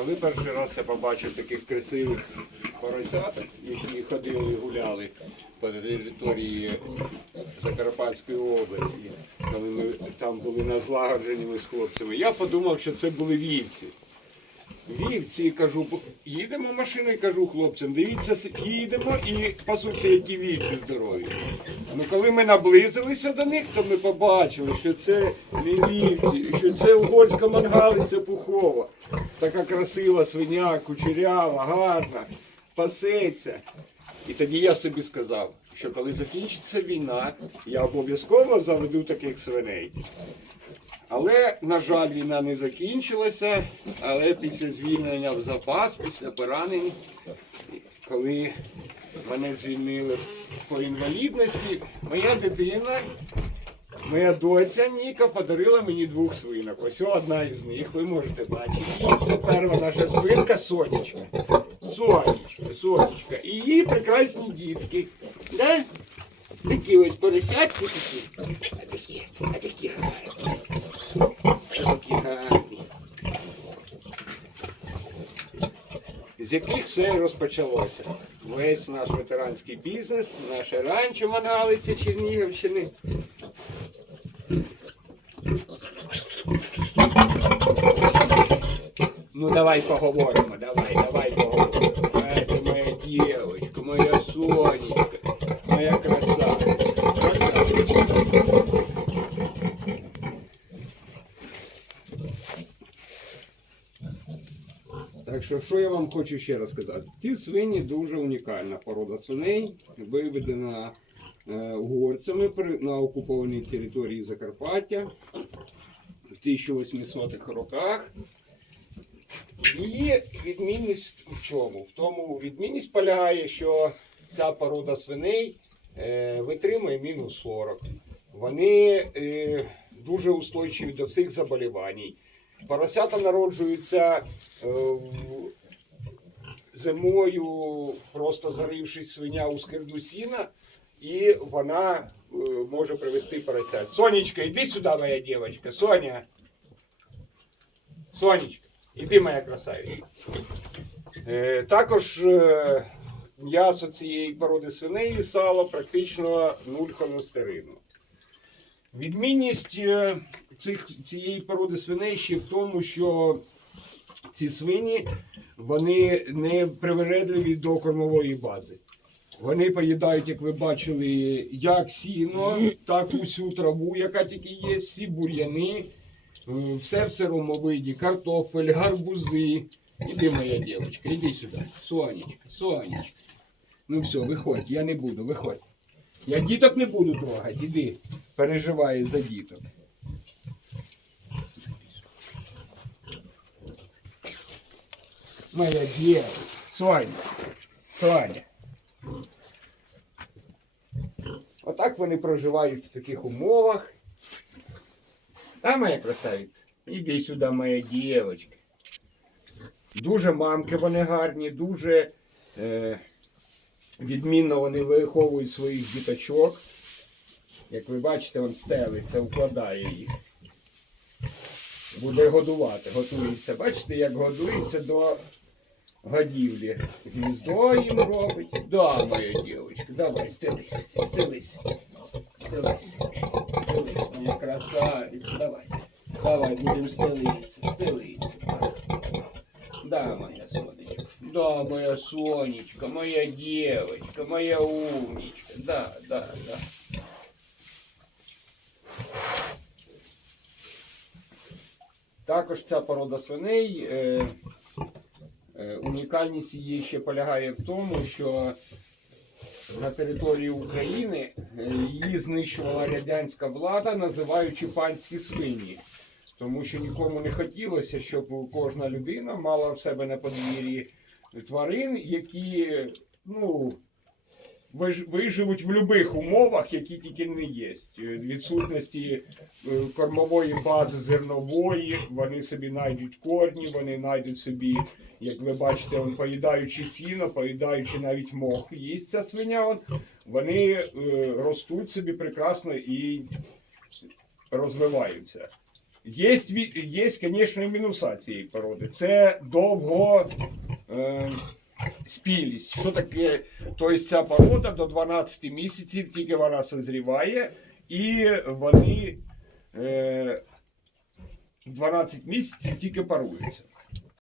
Коли перший раз я побачив таких красивих поросяток, які ходили і гуляли по території Закарпатської області, коли ми там були на злагодженні з хлопцями, я подумав, що це були вівці. Вівці, кажу, їдемо машиною, кажу хлопцям, дивіться, їдемо і пасуться, які вівці здорові. Ну коли ми наблизилися до них, то ми побачили, що це не вівці, що це угорська мангалиця пухова. Така красива свиня, кучерява, гарна, пасеться. І тоді я собі сказав, що коли закінчиться війна, я обов'язково заведу таких свиней. Але, на жаль, війна не закінчилася. Але після звільнення в запас, після поранень, коли мене звільнили по інвалідності, моя дитина, моя доця Ніка подарила мені двох свинок. Ось одна із них, ви можете бачити. Це перша наша свинка Сонечка. Сонечка, Сонечка. І її прекрасні дітки. Да? Такі ось поросятки такі. А такі, а Такі гарні. З яких все розпочалося. Весь наш ветеранський бізнес, наше ранчо Мангалиця Чернігівщини. Ну давай поговоримо, давай, давай поговоримо. Це моя девочка, моя Сонечка, моя красавица. Красавица. Так що, що я вам хочу ще раз сказати? Ці свині дуже унікальна порода свиней, виведена е, угорцями при- на окупованій території Закарпаття в 1800-х роках. Її відмінність в чому? В тому відмінність полягає, що ця порода свиней е, витримує мінус 40. Вони е, дуже устойчиві до всіх заболівань. Поросята народжуються е, зимою, просто зарившись свиня у скирду сіна, і вона е, може привести поросят. Сонечка, іди сюди, моя дівчинка. Соня. Сонечка, іди, моя красавиця. Е, також м'ясо цієї породи свиней і сало практично нуль холестерину. Відмінність е, цих, цієї породи свиней ще в тому, що ці свині вони не привередливі до кормової бази. Вони поїдають, як ви бачили, як сіно, так усю траву, яка тільки є, всі бур'яни, е, все в сирому виді, картофель, гарбузи. Іди, моя дівчинка, іди сюди. Сонечка, сонечка. Ну все, виходь, я не буду, виходь. Я діток не буду трогати, іди. Переживаю за діток. Моя дівчинка, Соня, Соня. Отак вони проживають в таких умовах. А моя красавиця, іди сюди, моя дівчинка. Дуже мамки вони гарні, дуже е, відмінно вони виховують своїх діточок. Як ви бачите, он стелиться, укладає їх. Буде годувати, готується. Бачите, як годується до годівлі. Гніздо їм робить. Да, моя дівчинка, давай, стелись, стелись. Стелись. Стелись, моя красавиця, давай. Давай, будемо стелитися, стелитися. Да, моя сонечка. Да, моя сонечка, моя девочка, моя умничка. Да, да, да. Також ця порода свиней. Е, е, унікальність її ще полягає в тому, що на території України е, її знищувала радянська влада, називаючи панські свині. Тому що нікому не хотілося, щоб кожна людина мала в себе на подвір'ї тварин, які ну, виживуть в будь-яких умовах, які тільки не є. Е, Відсутності е, кормової бази зернової, вони собі знайдуть корні, вони знайдуть собі, як ви бачите, он, поїдаючи сіно, поїдаючи навіть мох, їсть ця свиня, он, вони е, ростуть собі прекрасно і розвиваються. Є, є, звісно, і мінуса цієї породи. Це довго е, спілість. Що таке? Тобто ця порода до 12 місяців, тільки вона созріває, і вони е, 12 місяців тільки паруються.